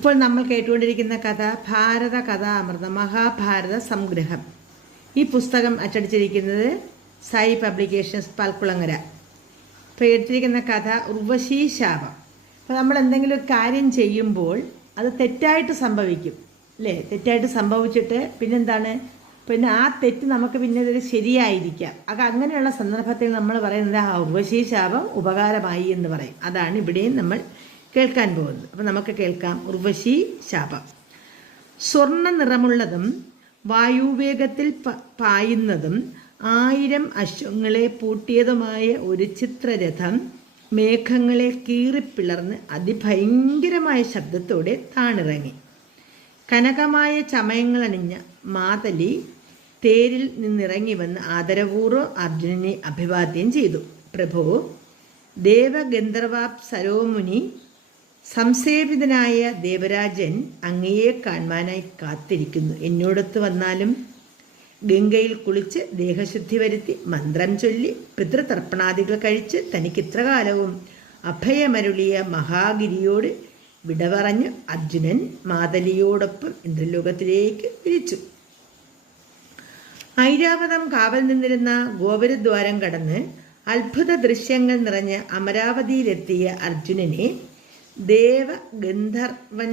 ഇപ്പോൾ നമ്മൾ കേട്ടുകൊണ്ടിരിക്കുന്ന കഥ ഭാരത കഥാമൃത മഹാഭാരത സംഗ്രഹം. ഈ പുസ്തകം അച്ചടിച്ചിരിക്കുന്നത് സായി പബ്ലിക്കേഷൻസ് പാൽക്കുളങ്ങര. ഇപ്പോൾ എടുത്തിരിക്കുന്ന കഥ ഉർവശി ശാപം. അപ്പോൾ നമ്മൾ എന്തെങ്കിലും ഒരു കാര്യം ചെയ്യുമ്പോൾ അത് തെറ്റായിട്ട് സംഭവിക്കും അല്ലേ? തെറ്റായിട്ട് സംഭവിച്ചിട്ട് പിന്നെന്താണ്? പിന്നെ ആ തെറ്റ് നമുക്ക് പിന്നെ ഇതൊരു ശരിയായിരിക്കാം. അത് അങ്ങനെയുള്ള സന്ദർഭത്തിൽ നമ്മൾ പറയുന്നത് ആ ഉർവശി ശാപം ഉപകാരമായി എന്ന് പറയും. അതാണ് ഇവിടെയും നമ്മൾ കേൾക്കാൻ പോകുന്നത്. അപ്പം നമുക്ക് കേൾക്കാം. ഉർവശി ശാപം. സ്വർണ നിറമുള്ളതും വായുവേഗത്തിൽ പായുന്നതും ആയിരം അശ്വങ്ങളെ പൂട്ടിയതുമായ ഒരു ചിത്രരഥം മേഘങ്ങളെ കീറിപ്പിളർന്ന് അതിഭയങ്കരമായ ശബ്ദത്തോടെ താണിറങ്ങി. കനകമായ ചമയങ്ങളണിഞ്ഞ മാതലി തേരിൽ നിന്നിറങ്ങി വന്ന് ആദരപൂർവം അർജുനനെ അഭിവാദ്യം ചെയ്തു. പ്രഭു ദേവഗന്ധർവാപ് സരോമുനി സംസേവിതനായ ദേവരാജൻ അങ്ങയെ കാണുവാനായി കാത്തിരിക്കുന്നു. എന്നോടൊത്ത് വന്നാലും ഗംഗയിൽ കുളിച്ച് ദേഹശുദ്ധി വരുത്തി മന്ത്രം ചൊല്ലി പിതൃതർപ്പണാദികൾ കഴിച്ച് തനിക്ക് ഇത്ര കാലവും അഭയമരുളിയ മഹാഗിരിയോട് വിട പറഞ്ഞ് അർജുനൻ മാതലിയോടൊപ്പം ഇന്ദ്രലോകത്തിലേക്ക് തിരിച്ചു ഐരാവതം കാവൽ നിന്നിരുന്ന ഗോപുരദ്വാരം കടന്ന് അത്ഭുത ദൃശ്യങ്ങൾ നിറഞ്ഞ് അമരാവതിയിലെത്തിയ അർജുനനെ ദേവ ഗന്ധർവൻ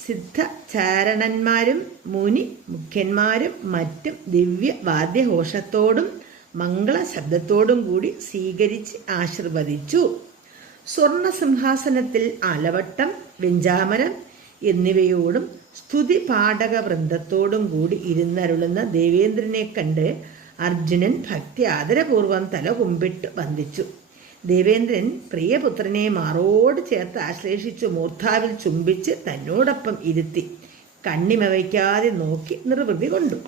സിദ്ധ ചാരണന്മാരും മുനി മുഖ്യന്മാരും മറ്റും ദിവ്യ വാദ്യഘോഷത്തോടും മംഗള ശബ്ദത്തോടും കൂടി സ്വീകരിച്ച് ആശീർവദിച്ചു. സ്വർണ സിംഹാസനത്തിൽ ആലവട്ടം വെഞ്ചാമരം എന്നിവയോടും സ്തുതി പാഠക വൃന്ദത്തോടും കൂടി ഇരുന്നരുളുന്ന ദേവേന്ദ്രനെ കണ്ട് അർജുനൻ ഭക്തി ആദരപൂർവം തല കുമ്പിട്ട് വന്ദിച്ചു. ദേവേന്ദ്രൻ പ്രിയപുത്രനെ മാറോട് ചേർത്ത് ആശ്ലേഷിച്ച് മൂർധാവിൽ ചുംബിച്ച് തന്നോടൊപ്പം ഇരുത്തി കണ്ണിമ വയ്ക്കാതെ നോക്കി നിർവൃതി കൊണ്ടു.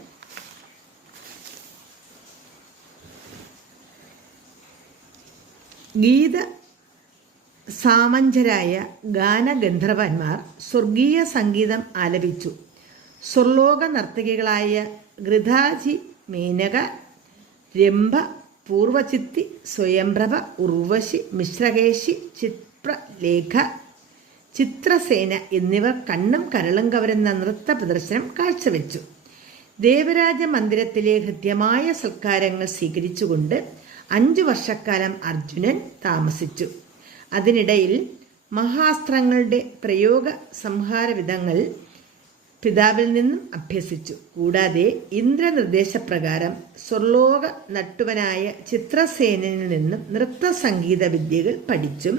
ഗീത സാമഞ്ചരായ ഗാനഗന്ധർവന്മാർ സ്വർഗീയ സംഗീതം ആലപിച്ചു. സ്വർലോക നർത്തകികളായ ഗൃധാജി മേനക രംഭ പൂർവചിത്തി സ്വയംപ്രഭ ഉർവശി മിശ്രകേശി ചിത്രലേഖ ചിത്രസേന എന്നിവർ കണ്ണും കരളും കവരുന്ന നൃത്ത പ്രദർശനം കാഴ്ചവെച്ചു. ദേവരാജ മന്ദിരത്തിലെ ഹൃദ്യമായ സൽക്കാരങ്ങൾ സ്വീകരിച്ചുകൊണ്ട് അഞ്ചു വർഷക്കാലം അർജുനൻ താമസിച്ചു. അതിനിടയിൽ മഹാസ്ത്രങ്ങളുടെ പ്രയോഗ സംഹാര വിധങ്ങൾ പിതാവിൽ നിന്നും അഭ്യസിച്ചു. കൂടാതെ ഇന്ദ്രനിർദ്ദേശപ്രകാരം സ്വർലോക നട്ടുവനായ ചിത്രസേനനിൽ നിന്നും നൃത്ത സംഗീത വിദ്യകൾ പഠിച്ചും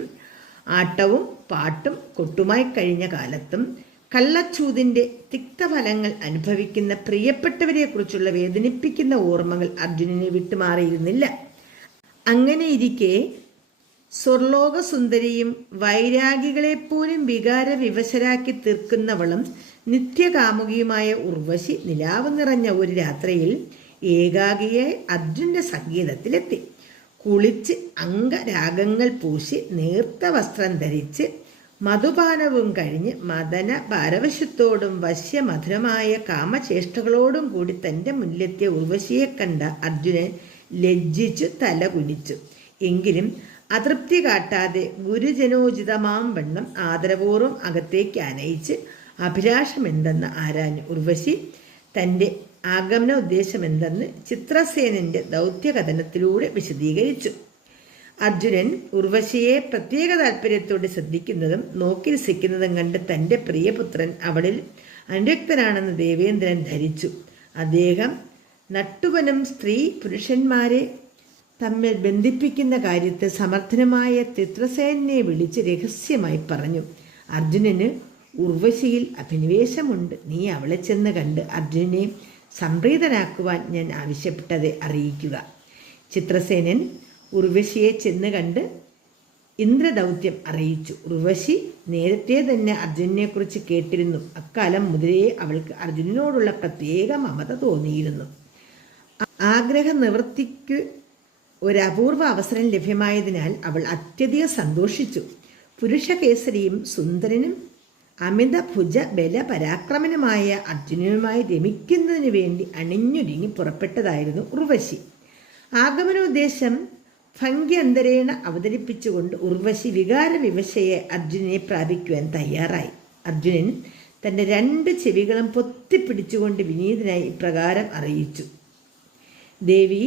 ആട്ടവും പാട്ടും കൊട്ടുമായി കഴിഞ്ഞ കാലത്തും കള്ളച്ചൂതിന്റെ തിക്തഫലങ്ങൾ അനുഭവിക്കുന്ന പ്രിയപ്പെട്ടവരെക്കുറിച്ചുള്ള വേദനിപ്പിക്കുന്ന ഓർമ്മകൾ അർജുനനെ വിട്ടുമാറിയിരുന്നില്ല. അങ്ങനെയിരിക്കെ സ്വർലോകസുന്ദരിയും വൈരാഗികളെപ്പോലും വികാര വിവശരാക്കി തീർക്കുന്നവളും നിത്യകാമുകിയുമായ ഉർവശി നിലാവ് നിറഞ്ഞ ഒരു രാത്രിയിൽ ഏകാഗിയെ അർജുന്റെ സംഗീതത്തിലെത്തി. കുളിച്ച് അംഗരാഗങ്ങൾ പൂശി നേർത്ത വസ്ത്രം ധരിച്ച് മധുപാനവും കഴിഞ്ഞ് മദന പാരവശ്യത്തോടും വശ്യമധുരമായ കാമചേഷ്ടകളോടും കൂടി തന്റെ മുന്നിലെത്തിയ ഉർവശിയെ കണ്ട അർജുനൻ ലജ്ജിച്ചു തല കുനിച്ചു എങ്കിലും അതൃപ്തി കാട്ടാതെ ഗുരുജനോചിതമാം വണ്ണം ആദരപൂർവം അകത്തേക്ക് അനയിച്ച് അഭിലാഷമെന്തെന്ന് ആരാഞ്ഞു ഉർവശി? തന്റെ ആഗമന ഉദ്ദേശം എന്തെന്ന് ചിത്രസേനന്റെ ദൗത്യകഥനത്തിലൂടെ വിശദീകരിച്ചു. അർജുനൻ ഉർവശിയെ പ്രത്യേക താല്പര്യത്തോടെ ശ്രദ്ധിക്കുന്നതും നോക്കി രസിക്കുന്നതും കണ്ട് തന്റെ പ്രിയപുത്രൻ അവളിൽ അനുരക്തനാണെന്ന് ദേവേന്ദ്രൻ ധരിച്ചു. അദ്ദേഹം നട്ടുവനും സ്ത്രീ പുരുഷന്മാരെ തമ്മിൽ ബന്ധിപ്പിക്കുന്ന കാര്യത്തിൽ സമർത്ഥനമായ ചിത്രസേനെ വിളിച്ച് രഹസ്യമായി പറഞ്ഞു. അർജുനന് ഉർവശിയിൽ അഭിനിവേശമുണ്ട്. നീ അവളെ ചെന്ന് കണ്ട് അർജുനനെ സംപ്രീതനാക്കുവാൻ ഞാൻ ആവശ്യപ്പെട്ടതെ അറിയിക്കുക. ചിത്രസേനൻ ഉർവശിയെ ചെന്ന് കണ്ട് ഇന്ദ്രദൗത്യം അറിയിച്ചു. ഉർവശി നേരത്തെ തന്നെ അർജുനനെക്കുറിച്ച് കേട്ടിരുന്നു. അക്കാലം മുതലേ അവൾക്ക് അർജുനനോടുള്ള പ്രത്യേക മമത തോന്നിയിരുന്നു. ആഗ്രഹ നിവൃത്തിക്ക് ഒരു അപൂർവ അവസരം ലഭ്യമായതിനാൽ അവൾ അത്യധികം സന്തോഷിച്ചു. പുരുഷകേസരിയും സുന്ദരനും അമിത ഭുജ ബല പരാക്രമനുമായ അർജുനനുമായി രമിക്കുന്നതിനു വേണ്ടി അണിഞ്ഞൊരുങ്ങി പുറപ്പെട്ടതായിരുന്നു ഉർവശി. ആഗമനോദ്ദേശം ഭംഗ്യന്തരേണ അവതരിപ്പിച്ചുകൊണ്ട് ഉർവശി വികാര വിവശയെ അർജുനനെ പ്രാപിക്കുവാൻ തയ്യാറായി. അർജുനൻ തന്റെ രണ്ട് ചെവികളും പൊത്തിപ്പിടിച്ചുകൊണ്ട് വിനീതനായി ഇപ്രകാരം അറിയിച്ചു. ദേവി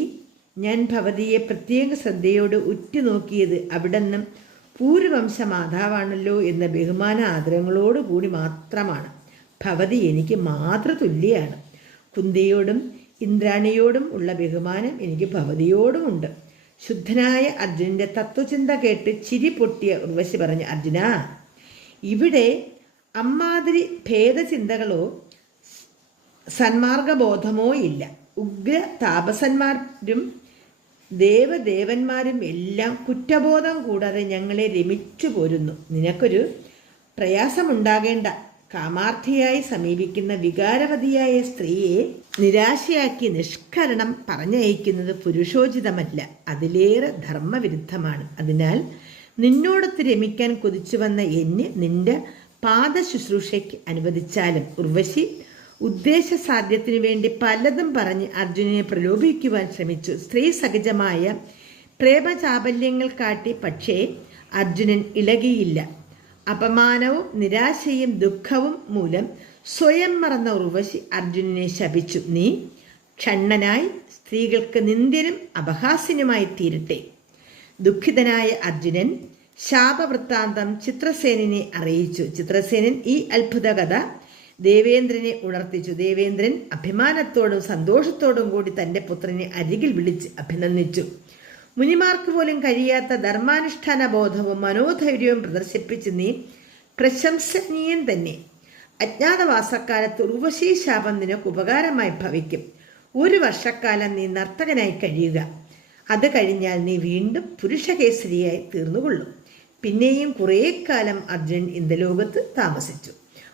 ഞാൻ ഭവതിയെ പ്രത്യേക ശ്രദ്ധയോട് ഉറ്റുനോക്കിയത് അവിടെന്നും പൂർവംശ മാതാവാണല്ലോ എന്ന ബഹുമാന ആദരങ്ങളോടു കൂടി മാത്രമാണ്. ഭവതി എനിക്ക് മാതൃതുല്യാണ്. കുന്തിയോടും ഇന്ദ്രാണിയോടും ഉള്ള ബഹുമാനം എനിക്ക് ഭവതിയോടുമുണ്ട്. ശുദ്ധനായ അർജുനന്റെ തത്വചിന്ത കേട്ട് ചിരി പൊട്ടിയ ഉർവശി പറഞ്ഞു അർജുന ഇവിടെ അമ്മാതിരി ഭേദചിന്തകളോ സന്മാർഗബോധമോ ഇല്ല. ഉഗ്ര താപസന്മാരും ദേവദേവന്മാരും എല്ലാം കുറ്റബോധം കൂടാതെ ഞങ്ങളെ രമിച്ചു പോരുന്നു. നിനക്കൊരു പ്രയാസമുണ്ടാകേണ്ട. കാമാർത്ഥിയായി സമീപിക്കുന്ന വികാരവതിയായ സ്ത്രീയെ നിരാശയാക്കി നിഷ്കരണം പറഞ്ഞയക്കുന്നത് പുരുഷോചിതമല്ല. അതിലേറെ ധർമ്മവിരുദ്ധമാണ്. അതിനാൽ നിന്നോടൊത്ത് രമിക്കാൻ കൊതിച്ചു വന്ന എന്നെ നിന്റെ പാദശുശ്രൂഷയ്ക്ക് അനുവദിച്ചാലും. ഉർവശി ഉദ്ദേശ സാധ്യത്തിനു വേണ്ടി പലതും പറഞ്ഞ് അർജുനനെ പ്രലോഭിക്കുവാൻ ശ്രമിച്ചു. സ്ത്രീ സഹജമായ പ്രേമചാബല്യങ്ങൾ കാട്ടി പക്ഷേ അർജുനൻ ഇളകിയില്ല. അപമാനവും നിരാശയും ദുഃഖവും മൂലം സ്വയം മറന്ന ഉർവശി അർജുനനെ ശപിച്ചു. നീ ക്ഷണ്ണനായി സ്ത്രീകൾക്ക് നിന്ദ്യനും അപഹാസ്യനുമായി തീരട്ടെ ദുഃഖിതനായ അർജുനൻ ശാപവൃത്താന്തം ചിത്രസേനനെ അറിയിച്ചു. ചിത്രസേനൻ ഈ അത്ഭുത കഥ ദേവേന്ദ്രനെ ഉണർത്തിച്ചു. ദേവേന്ദ്രൻ അഭിമാനത്തോടും സന്തോഷത്തോടും കൂടി തന്റെ പുത്രനെ അരികിൽ വിളിച്ച് അഭിനന്ദിച്ചു. മുനിമാർക്ക് പോലും കഴിയാത്ത ധർമാനുഷ്ഠാന ബോധവും മനോധൈര്യവും പ്രദർശിപ്പിച്ച് നീ പ്രശംസനീയൻ തന്നെ. അജ്ഞാതവാസക്കാലത്ത് ഉർവശീ ശാപം നിനക്ക് ഉപകാരമായി ഭവിക്കും. ഒരു വർഷക്കാലം നീ നർത്തകനായി കഴിയുക. അത് കഴിഞ്ഞാൽ നീ വീണ്ടും പുരുഷകേസരിയായി തീർന്നുകൊള്ളും. പിന്നെയും കുറേ കാലം അർജുൻ ഇന്ദ്രലോകത്ത് താമസിച്ചു.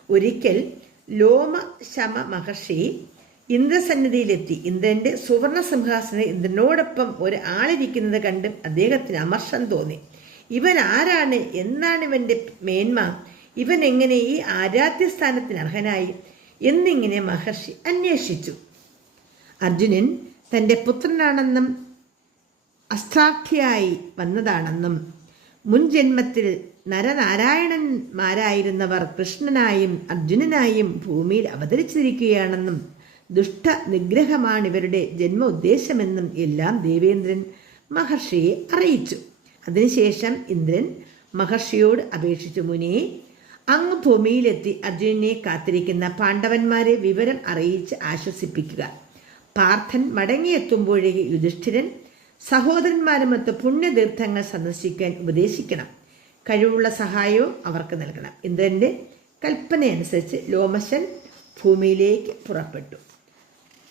ഒരിക്കൽ ലോമ ശമ മഹർഷി ഇന്ദ്രസന്നിധിയിലെത്തി. ഇന്ദ്രന്റെ സുവർണ സിംഹാസന ഇന്ദ്രനോടൊപ്പം ഒരു ആളിരിക്കുന്നത് കണ്ട് അദ്ദേഹത്തിന് അമർഷം തോന്നി. ഇവൻ ആരാണ്? എന്നാണ് ഇവന്റെ മേന്മ. ഇവൻ എങ്ങനെ ഈ ആരാധ്യസ്ഥാനത്തിന് അർഹനായി? എന്നിങ്ങനെ മഹർഷി അന്വേഷിച്ചു. അർജുനൻ തന്റെ പുത്രനാണെന്നും അസ്ത്രാർത്ഥിയായി വന്നതാണെന്നും മുൻ ജന്മത്തിൽ നരനാരായണന്മാരായിരുന്നവർ കൃഷ്ണനായും അർജുനനായും ഭൂമിയിൽ അവതരിച്ചിരിക്കുകയാണെന്നും ദുഷ്ട നിഗ്രഹമാണ് ഇവരുടെ ജന്മ ഉദ്ദേശമെന്നും എല്ലാം ദേവേന്ദ്രൻ മഹർഷിയെ അറിയിച്ചു. അതിനുശേഷം ഇന്ദ്രൻ മഹർഷിയോട് അപേക്ഷിച്ചു മുനെ അങ്ങ് ഭൂമിയിലെത്തി അർജുനനെ കാത്തിരിക്കുന്ന പാണ്ഡവന്മാരെ വിവരം അറിയിച്ച് ആശ്വസിപ്പിക്കുക. പാർത്ഥൻ മടങ്ങിയെത്തുമ്പോഴേക്ക് യുധിഷ്ഠിരൻ സഹോദരന്മാരുമൊത്ത് പുണ്യതീർത്ഥങ്ങൾ സന്ദർശിക്കാൻ ഉപദേശിക്കണം. കഴിവുള്ള സഹായവും അവർക്ക് നൽകണം. ഇന്ദ്രന്റെ കൽപ്പനയനുസരിച്ച് ലോമശൻ ഭൂമിയിലേക്ക് പുറപ്പെട്ടു.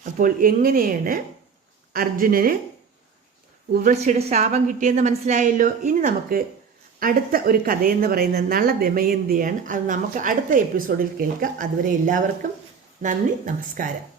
അപ്പോൾ എങ്ങനെയാണ് അർജുനന് ഉർവശിയുടെ ശാപം കിട്ടിയെന്ന് മനസ്സിലായല്ലോ? ഇനി നമുക്ക് അടുത്ത ഒരു കഥയെന്ന് പറയുന്നത് നള ദമയന്തിയാണ്. അത് നമുക്ക് അടുത്ത എപ്പിസോഡിൽ കേൾക്കാം. അതുവരെ എല്ലാവർക്കും നന്ദി നമസ്കാരം.